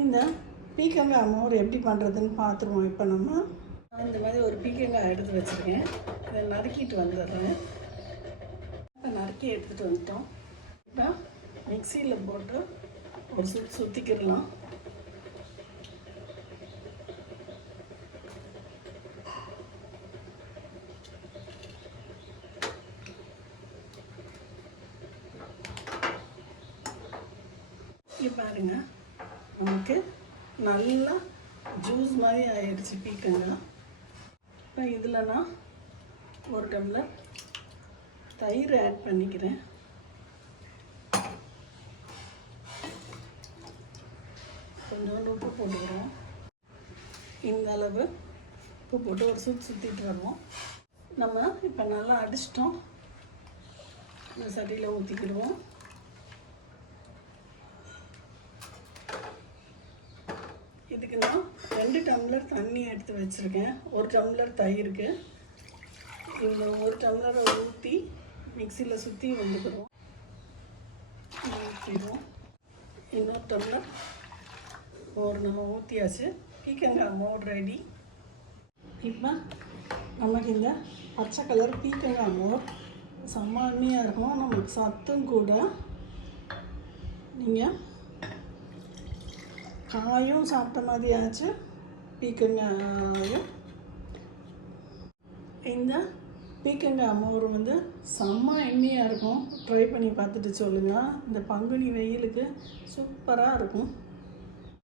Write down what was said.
இந்த பீக்கங்காய் மோர் எப்படி பண்ணுறதுன்னு பார்த்துருவோம். இப்போ நம்ம இந்த மாதிரி ஒரு பீக்கங்காய் எடுத்து வச்சுருக்கேன். இதை நறுக்கிட்டு வந்துடுறேன். இப்போ நறுக்கி எடுத்துகிட்டு வந்துட்டோம். இப்போ மிக்சியில் போட்டு ஒரு சுற்றிக்கிடலாம். இங்கே பாருங்க, நமக்கு நல்லா ஜூஸ் மாதிரி ஆயிடுச்சு பீக்கங்காய். இப்போ இதில் நான் ஒரு டம்ளர் தயிர் ஆட் பண்ணிக்கிறேன். கொஞ்சோண்டு உப்பு போட்டுக்கிறோம். இந்த அளவு உப்பு போட்டு ஒரு சுற்றிட்டு வருவோம். நம்ம இப்போ நல்லா அடிச்சிட்டோம். இந்த சட்டியில் ஊற்றிக்கிடுவோம். இதுக்கு நான் 2 டம்ளர் தண்ணி எடுத்து வச்சுருக்கேன். 1 டம்ளர் தயிருக்கு இந்த 1 டம்ளரை ஊற்றி மிக்சியில் சுற்றி வந்துக்கிறோம். ஊற்றிடுவோம். இன்னொரு டம்ளர் மோர் நம்ம ஊற்றியாச்சு. பீக்கங்காய் மோர் ரெடி. இப்போ நமக்கு இந்த பச்சை கலர் பீக்கங்காய் மோர் செம்ம அருமையாக இருக்கும். நமக்கு சத்தும் கூட. நீங்கள் காயும் சாப்பிட்ட மாதிரி ஆச்சு, பீக்கங்காயும். இந்த பீக்கங்காய் மோர் வந்து செம்ம எண்ணெயாக இருக்கும். ட்ரை பண்ணி பார்த்துட்டு சொல்லுங்கள். இந்த பங்குனி வெயிலுக்கு சூப்பராக இருக்கும்.